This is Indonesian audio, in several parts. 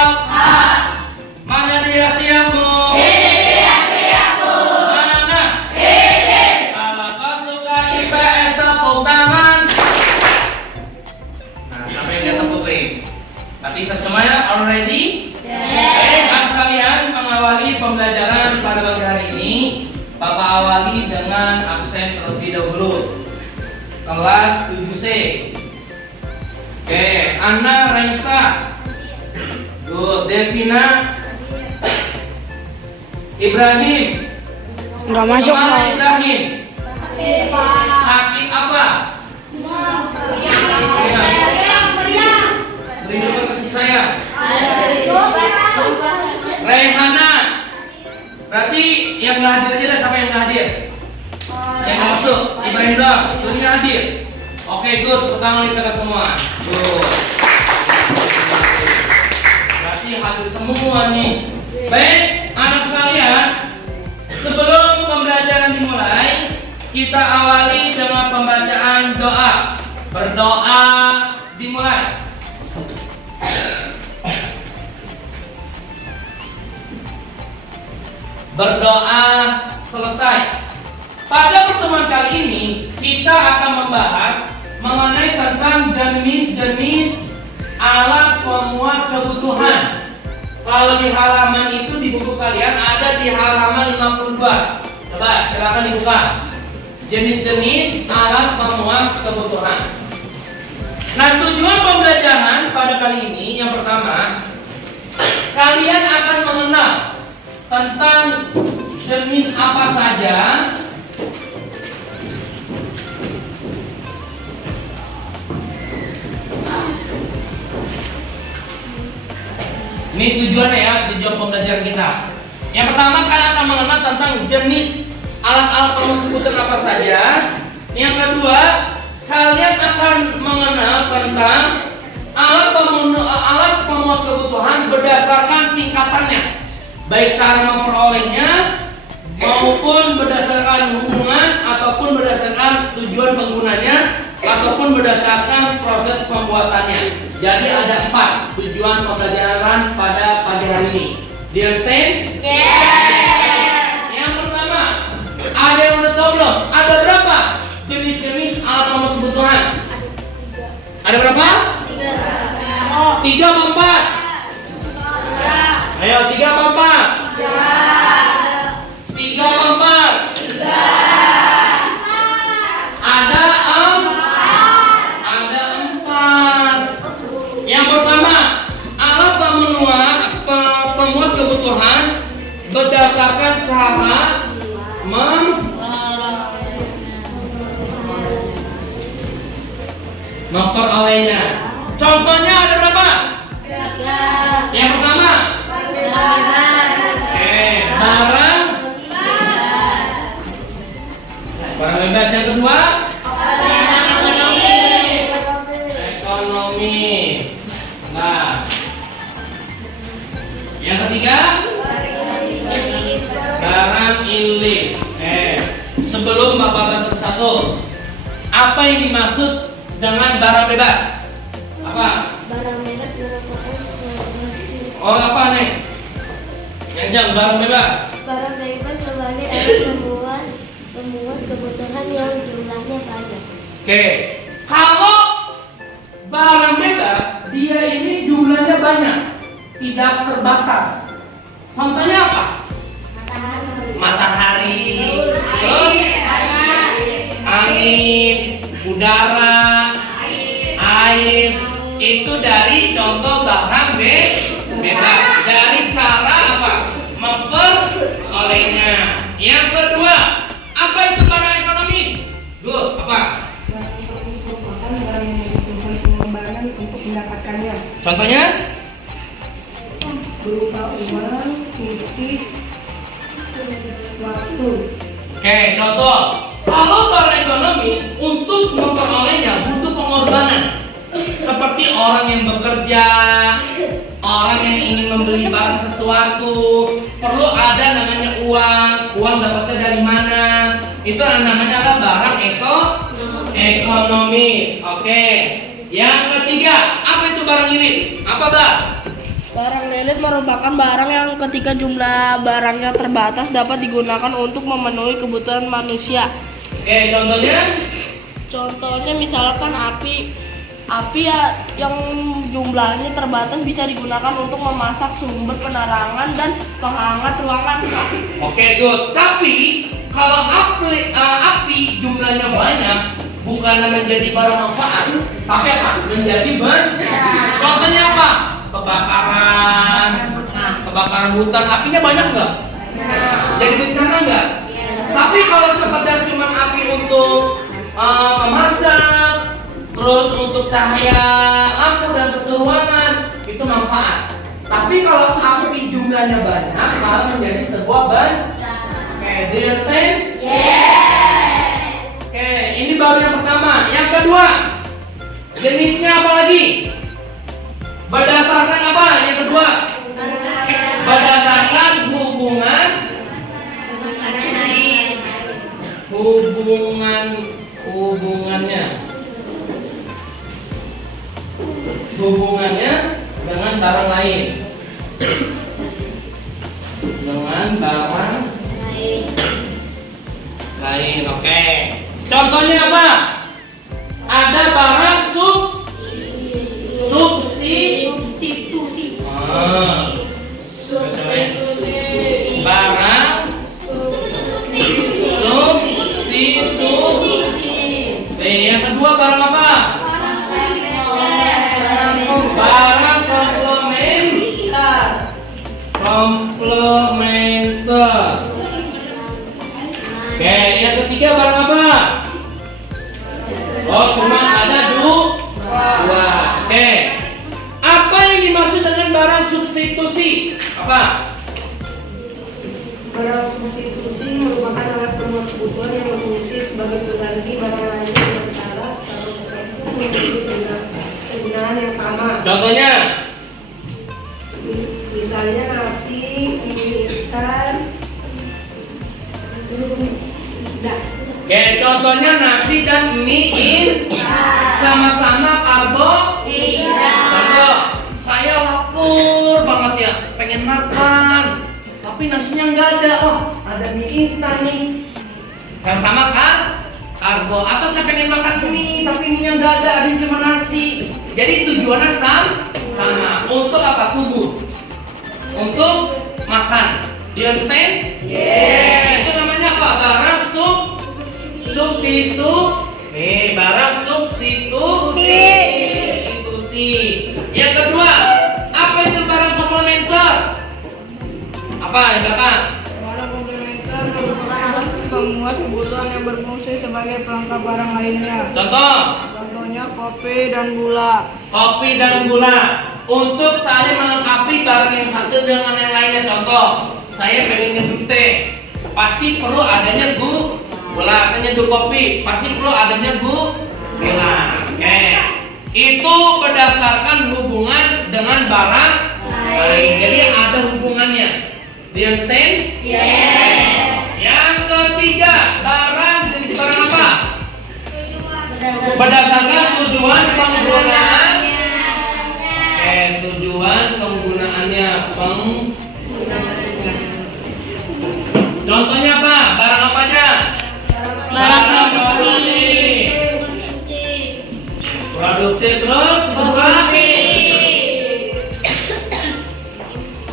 siap? Mana dia siap, Bu? Mana? Kalau kau suka IPS tepuk tangan. Nah, sampai dia tepuk ring. Tapi semuanya already? Anak sekalian, mengawali pembelajaran pada pagi hari ini, Bapak awali dengan absen terlebih dahulu. Kelas 7C. Oke, Ana Raisa. Good. Devina. Ibrahim. Enggak masuk, Kemana Pak. Ibrahim? Sakit apa? Rindu kasih sayang. Rehana. Berarti yang nggak hadir aja lah, siapa yang nggak hadir? Yang nggak masuk, Ibrahim doang. Semuanya hadir. Oke, good. Pertama kita semua. Good. Berarti hadir semua nih. Baik, anak sekalian. Sebelum pembelajaran dimulai, kita awali dengan pembacaan doa. Berdoa dimulai. Berdoa selesai. Pada pertemuan kali ini kita akan membahas mengenai tentang jenis-jenis alat pemuas kebutuhan. Kalau di halaman itu di buku kalian ada di halaman 52. Coba silakan dibuka. Jenis-jenis alat pemuas kebutuhan. Nah, tujuan pembelajaran pada kali ini yang pertama, kalian akan mengenal tentang jenis apa saja ini tujuannya ya, tujuan pembelajaran kita. Yang pertama, kalian akan mengenal tentang jenis alat-alat pemuas kebutuhan apa saja. Yang kedua, kalian akan mengenal tentang alat pemuas kebutuhan berdasarkan tingkatannya, baik cara memperolehnya maupun berdasarkan hubungan ataupun berdasarkan tujuan penggunanya ataupun berdasarkan proses pembuatannya. Jadi ada 4 tujuan pembelajaran pada pagi hari ini. Do you understand? Yang pertama, ada yang udah tahu belum? Ada berapa jenis-jenis alat pemuas kebutuhan? Ada berapa? 3 apa 4? Ayo, 3 apa 4? 3 apa 4? Ada 4. Yang pertama, alat pemuas kebutuhan berdasarkan cara memperolehnya. Contohnya ada berapa? Yang pertama, barang bebas. Yang kedua, ekonomi. Nah, yang ketiga, barang ilik. Sebelum Bapak bahas satu-satu, apa yang dimaksud dengan barang bebas? Apa? Barang bebas merupakan Oh, apa nih? Yang barang bebas. barang bebas sebagai alat pemuas kebutuhan yang jumlahnya banyak. Oke, kalau barang bebas, dia ini jumlahnya banyak, tidak terbatas. Contohnya apa? Matahari, terus angin, udara, air. Itu dari contoh barang bebas. Dari cara apa? Memperolehnya. Yang kedua, apa itu barang ekonomis? Gus, apa? Merupakan barang yang membutuhkan pengembangan untuk mendapatkannya, Contohnya? berupa uang, fisik, waktu. Oke, contoh. Kalau barang ekonomis untuk memperolehnya butuh pengorbanan. Seperti orang yang bekerja, orang yang ingin membeli barang sesuatu, perlu ada namanya uang. Uang dapatnya dari mana? Itu namanya adalah barang ekonomis. Oke. Yang ketiga, apa itu barang ilik? Apa, Bang? Barang Toilet merupakan barang yang ketika jumlah barangnya terbatas dapat digunakan untuk memenuhi kebutuhan manusia. Oke, contohnya? Contohnya misalkan api ya yang jumlahnya terbatas bisa digunakan untuk memasak, sumber penerangan dan penghangat ruangan. Oke, good. Tapi kalau api jumlahnya banyak, bukan menjadi barang manfaat, tapi apa? Menjadi contohnya apa? Kebakaran hutan, apinya banyak nggak? Jadi bencana nggak? Tapi kalau sekedar cuma api untuk memasak, terus untuk cahaya lampu dan satu ruangan, itu manfaat. Tapi kalau api jumlahnya banyak, malah menjadi sebuah Oke, do you understand? Yes. Oke, ini baru yang pertama. Yang kedua, jenisnya apa lagi? Berdasarkan apa? Yang kedua, berdasarkan hubungannya dengan barang lain. Oke. Contohnya apa? Ada barang substitusi. Barang substitusi. Yang kedua barang apa? Barang komplementer. Oke, yang ketiga barang apa? Oh, cuma ada dua. Oke. Apa yang dimaksud dengan barang substitusi? Apa? Barang substitusi merupakan alat pemenuhan kebutuhan yang berfungsi sebagai pengganti barang lain yang syarat atau memiliki penggunaan yang sama. Contohnya? Misalnya nasi, mie instan. Oke, contohnya nasi dan mie sama-sama karbohidrat. Contoh, saya lapar banget ya, pengen makan, tapi nasinya nggak ada. Oh, ada mie instan nih, sama-sama kan karbo. Atau saya pengen makan mie, tapi mie-nya nggak ada yang cuma nasi. Jadi tujuannya sama. Untuk apa? Tubuh. Untuk makan. Do you understand? Yes. Itu namanya apa? Barang barang substitusi. Yang kedua, apa itu barang komplementer? Apa yang kata? Barang komplementer merupakan alat pemuas kebutuhan yang berfungsi sebagai pelengkap barang lainnya. Contohnya kopi dan gula. Untuk saling melengkapi barang yang satu dengan yang lainnya. Contoh, saya pengen nyeduh teh, pasti perlu adanya gula. Saya nyeduh kopi, pasti perlu adanya gula. Itu berdasarkan hubungan dengan barang lain. Jadi ada hubungannya. Do you understand? Yes. Yang ketiga, jenis barang apa? Berdasarkan tujuan penggunaannya. Tujuan penggunaannya. Contohnya apa? Barang apa aja? Barang produksi. Produksi terus berarti.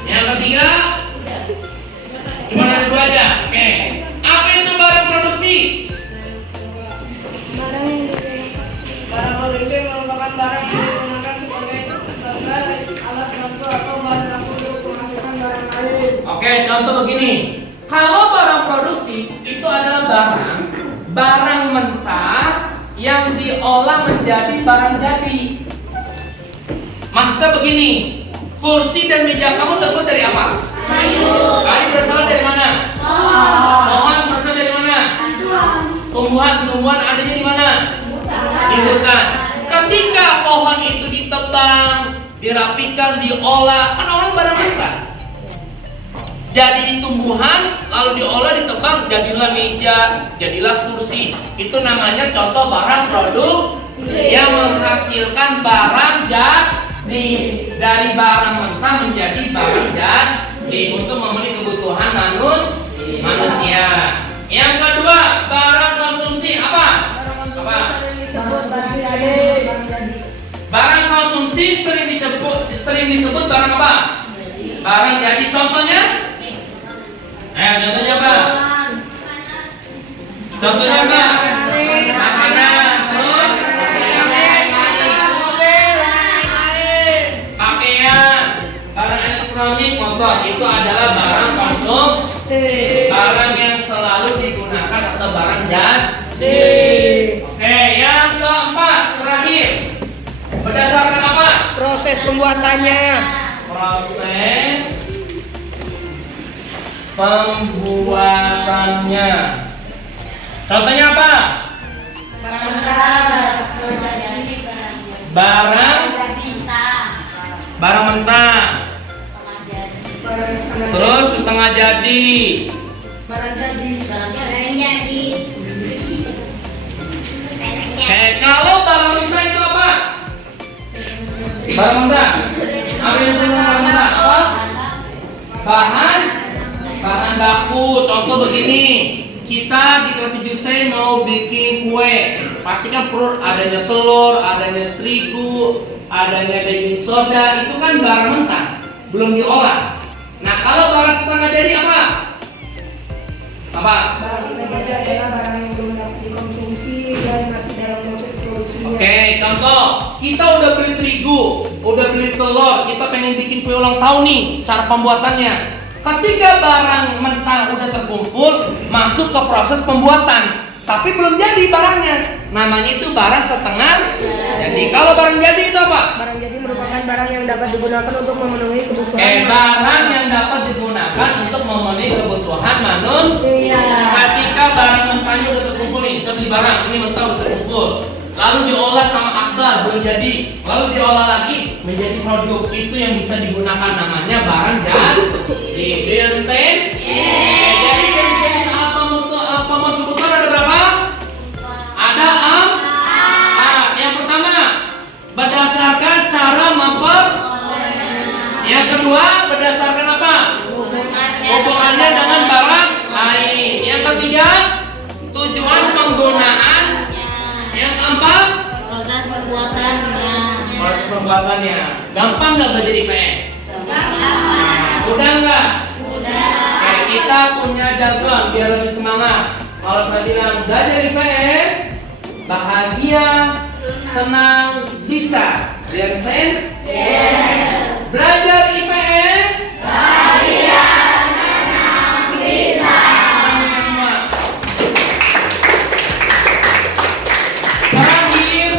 Yang ketiga, cuma ada dua aja. Oke. Apa itu barang produksi? Barang produksi merupakan barang yang digunakan sebagai alat bantu atau bahan untuk menghasilkan barang lain. Oke, contoh begini. Kalau barang produksi itu adalah barang mentah yang diolah menjadi barang jadi. Maksudnya begini, kursi dan meja kamu terbuat dari apa? Kayu berasal dari mana? Pohon berasal dari mana? Tumbuhan adanya di mana? Di hutan. Ketika pohon itu ditebang, dirapikan, diolah, kan orang barang mentah. Jadi tumbuhan, lalu diolah, ditebang, jadilah meja, jadilah kursi. Itu namanya contoh barang produk yang menghasilkan barang jadi. Dari barang mentah menjadi barang untuk memenuhi kebutuhan manusia. Yang kedua, barang konsumsi apa? Barang konsumsi sering disebut barang apa? Barang jadi. Contohnya? Contohnya apa? Contohnya apa? Makanan, terus pakaian, barang elektronik, contoh itu adalah barang konsumsi, barang yang selalu digunakan atau barang jadi. Oke, yang keempat terakhir, berdasarkan apa? Proses pembuatannya. Proses pembuatannya. Contohnya apa? Barang mentah. Terus setengah jadi. Kalau barang mentah itu apa? Barang mentah. Apa yang disebut barang mentah? Apa? Bahan baku. Contoh begini. Kita di Coffee Juice mau bikin kue, pastikan perlu adanya telur, adanya terigu, adanya baking soda. Itu kan barang mentah, belum diolah. Nah, kalau barang setengah jadi apa? Barang setengah jadi adalah barang yang belum dapat dikonsumsi dan masih dalam proses produksinya. Oke, contoh kita udah beli terigu, udah beli telur, kita pengen bikin kue ulang tahun nih. Cara pembuatannya, ketika barang mentah udah terkumpul, masuk ke proses pembuatan, tapi belum jadi barangnya. Namanya itu barang setengah jadi. Kalau barang jadi itu apa? Barang jadi merupakan barang yang dapat digunakan untuk memenuhi kebutuhan. Barang yang dapat digunakan untuk memenuhi kebutuhan manusia. Ketika barang mentahnya udah terkumpul nih, saya beli barang ini mentah udah terkumpul, lalu diolah sama akar belum jadi, lalu diolah lagi menjadi produk, itu yang bisa digunakan, namanya barang jadi. Do you understand? Jadi jenis pemos kebutuhan ada berapa? Ada yang pertama berdasarkan cara yang kedua berdasarkan apa? Hubungannya dengan barang lain. Yang ketiga tujuan penggunaan. Yang keempat proses pembuatannya. Gampang nggak belajar IPS? Udah nggak? Udah. Kita punya jargon biar lebih semangat. Kalau saya bilang belajar IPS, bahagia, senang, bisa. Do you understand? Yes. Belajar IPS, bahagia, senang, bisa. Semua. Terakhir,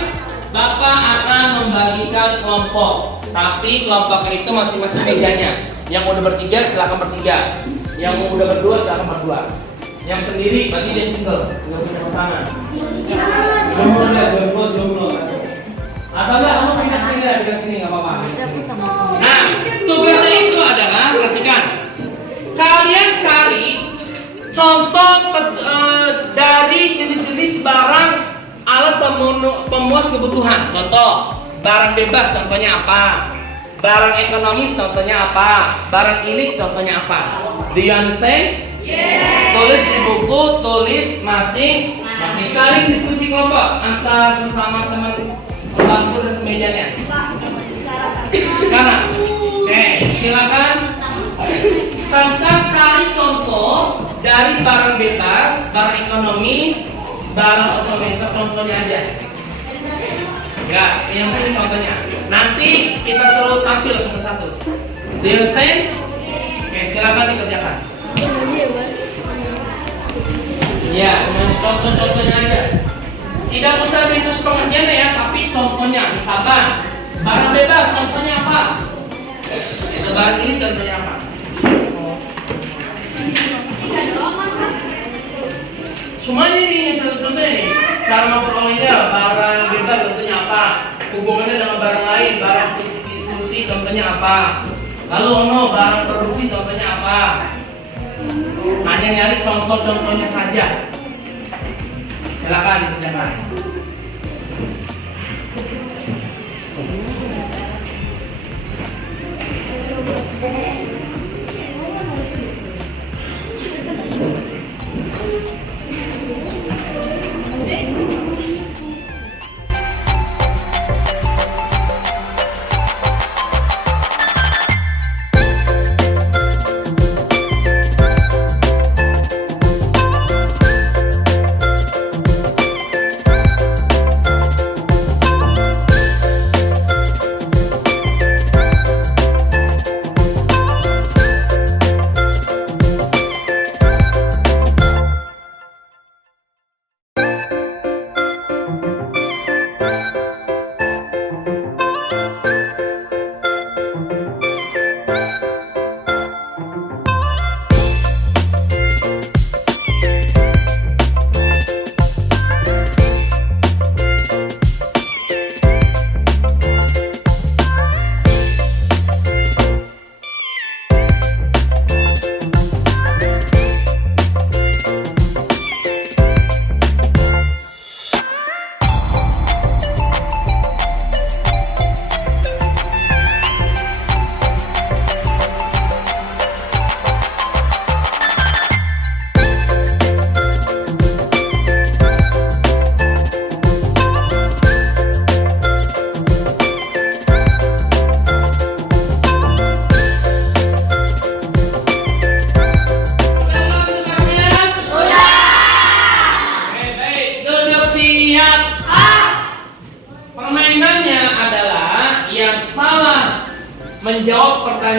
Bapak akan membagikan kelompok. Tapi kelompok itu masing-masing mejanya. Yang udah bertiga silakan bertiga. Yang udah berdua silakan berdua. Yang sendiri berarti dia single, nggak punya pasangan. Belum. Atau enggak kamu pindah sini nggak apa-apa. Nah, tugasnya itu adalah perhatikan. Kalian cari contoh dari jenis-jenis barang alat pemuas kebutuhan. Contoh barang bebas, contohnya apa? Barang ekonomis, contohnya apa? Barang ilik, contohnya apa? Do you understand? Yes. Tulis di buku, tulis masing-masing. Saling diskusi kelompok antar sesama teman sebangku dan semejanya. Sekarang, oke, silakan. Tentang cari contoh dari barang bebas, barang ekonomis, barang otomatis, contohnya aja. Enggak, yang ini contohnya. Nanti kita suruh tampil satu-satu. Do you understand? Oke, silakan dikerjakan. Iya, semuanya contoh-contohnya aja. Tidak usah ditus pengertiannya ya, tapi contohnya. Misalkan barang bebas, contohnya apa? Barang ini contohnya apa? Semuanya ini contohnya nih. Cara memperolehnya, barang bebas contohnya apa? Hubungannya dengan barang lain, barang substitusi contohnya apa? Lalu barang produksi contohnya apa? Hanya nyari contoh-contohnya saja. Silakan dikerjakan.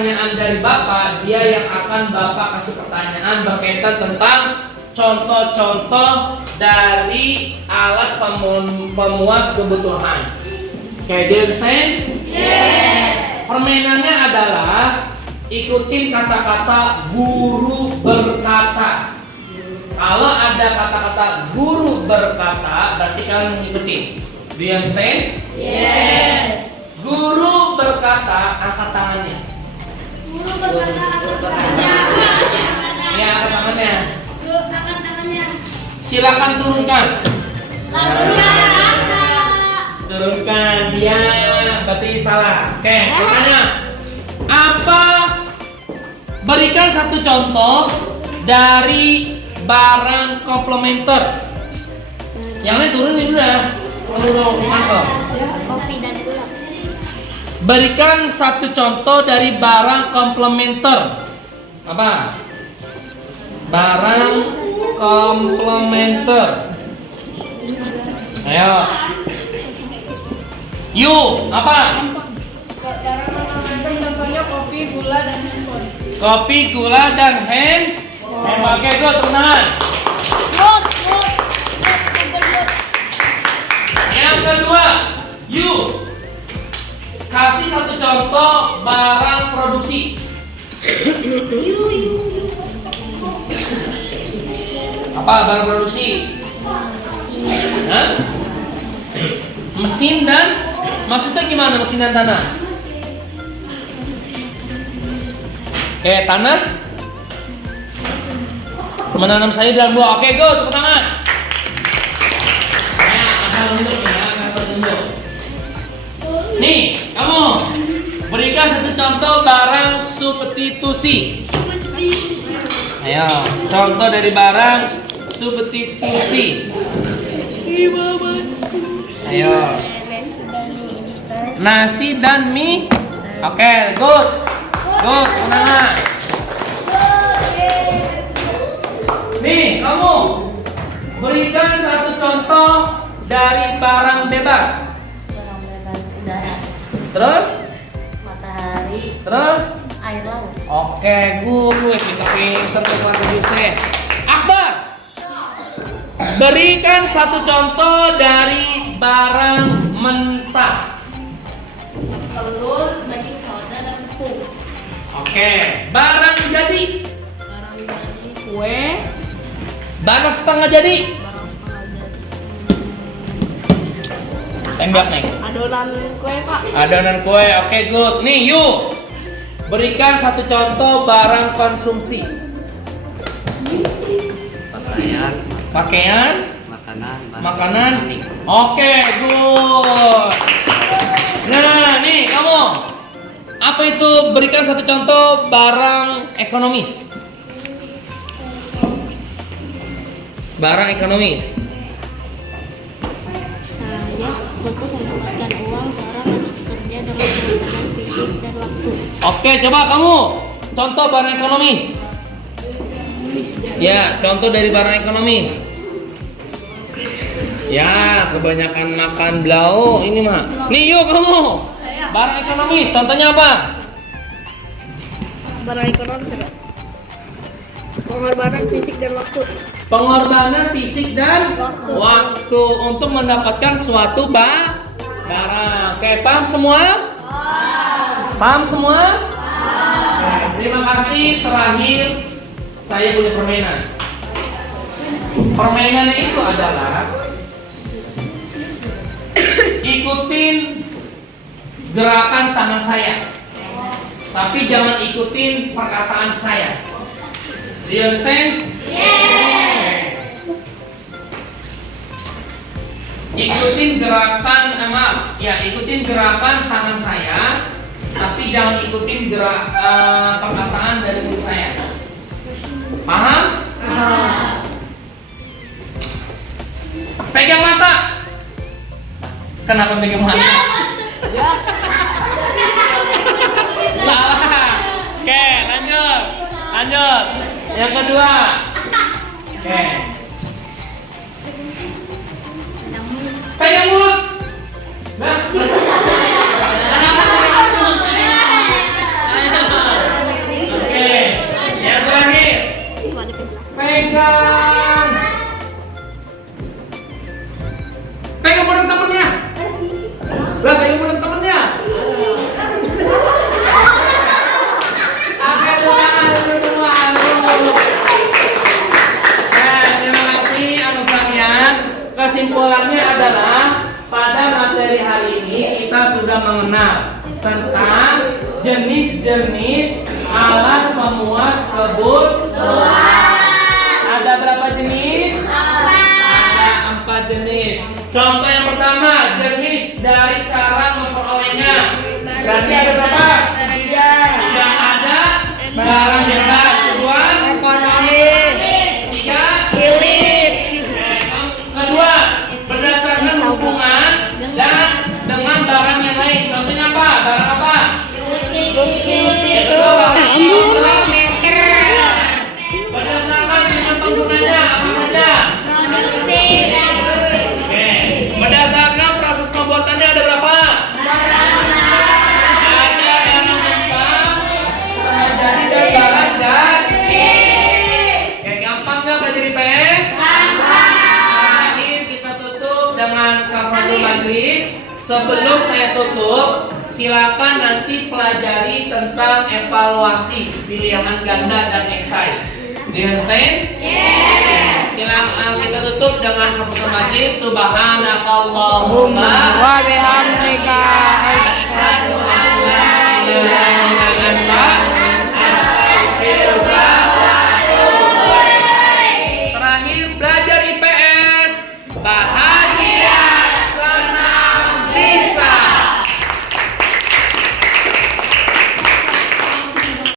pertanyaan dari Bapak, dia yang akan Bapak kasih pertanyaan berkaitan tentang contoh-contoh dari alat pemuas kebutuhan. Oke, dia understand? Yes. Permainannya adalah ikutin kata-kata guru berkata. Kalau ada kata-kata guru berkata, berarti kalian mengikuti. Do you understand? Yes. Guru berkata, angkat tangannya. Guru berkata angkat tangannya. Ya, angkat tangannya. Guru angkat tangannya. Silakan turunkan. Lagunya apa? Turunkan dia, berarti salah. Oke, pertanyaan. Apa? Berikan satu contoh dari barang komplementer. Yang lain turunin dulu ya. Turun, mantap. Kopi dan gula. Berikan satu contoh dari barang komplementer. Apa? Barang komplementer. Ayo. Yuk, apa? Cara menambahkan contohnya kopi, gula, dan handphone. Kopi, gula, dan handphone. Oke, good, tepuk tangan. Good. Yang kedua, yuk kasih satu contoh barang produksi. Apa barang produksi? Hah? Mesin dan maksudnya gimana mesin dan tanah? Kayak tanah menanam sayur dalam buah. Oke, good, tepuk tangan. Ya, asal unjuk ya, asal unjuk. Nih, kamu berikan satu contoh barang substitusi. Ayo, contoh dari barang substitusi. Ayo. Nasi dan mie. Oke, good. Good, tenang. Nih, kamu berikan satu contoh dari barang bebas. Barang bebas udara. Terus? Matahari. Terus? Air laut. Oke, gue pinter tuh Pak Akbar. Berikan satu contoh dari barang mentah. Telur, daging soda, dan tepung. Oke, barang jadi. Barang jadi kue, Barang setengah jadi. barang setengah jadi. Tembak nih. Adonan kue, Pak. Adonan kue. Oke, good. Nih, yuk. Berikan satu contoh barang konsumsi. Pakaian. Makanan. Oke, good. Nah, nih kamu. Apa itu? Berikan satu contoh barang ekonomis. Barang ekonomis. Saya untuk mendapatkan uang seorang harus bekerja dengan kebutuhan fisik dan waktu. Oke, coba kamu. Contoh barang ekonomis. Ya, contoh dari barang ekonomis. Ya, kebanyakan makan blau ini mah. Nih, yuk kamu. Barang ekonomis, contohnya apa? Barang ekonomis, Pak. Pengorbanan fisik dan waktu. Pengorbanan fisik dan waktu untuk mendapatkan suatu barang. Oke, paham semua? Paham semua? Oke, terima kasih. Terakhir, saya punya permainan. Permainannya itu adalah ikutin gerakan tangan saya, tapi jangan ikutin perkataan saya. Do you understand? Ikutin gerakan ikutin gerakan tangan saya, tapi jangan ikutin perkataan dari mulut saya. Paham? Pegang mata. Kenapa pegang mata? Salah. Oke, lanjut. Yang kedua. Oke. Pegang mulut. Nah. kesimpulannya adalah pada materi hari ini kita sudah mengenal tentang jenis-jenis alat pemuas kebutuhan. Ada berapa jenis? Ada 4 jenis. Contoh yang pertama, jenis dari cara memperolehnya. Berarti ada berapa? Yang ada barang bebas. Kedua, tiga, kedua, berdasarkan hubungan dan dengan barang yang lain. Contohnya apa? Barang apa? Kedua, barang berdasarkan dengan penggunanya apa saja? Oke. Berdasarkan proses pembuatannya ada berapa? Ada barang mentah, setengah jadi dan barang jadi. Oke, gampang nggak belajar IPS? Terakhir kita tutup dengan kafaratul majlis. Sebelum saya tutup, silakan nanti pelajari tentang evaluasi pilihan ganda dan esai. Do you understand? Yes. Silakan kita tutup dengan kafaratul majlis. Subhanakallahumma wa bihamdika asyhadu an la ilaha